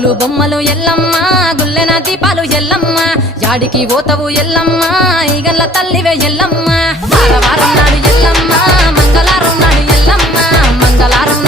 పూలు బొమ్మలు ఎల్లమ్మ గుల్లెన దీపాలు ఎల్లమ్మ యాడికి పోతవు ఎల్లమ్మ ఈగల్ల తల్లివే ఎల్లమ్మ వారం నాడు ఎల్లమ్మ మంగళారం నాడు ఎల్లమ్మ మంగళారం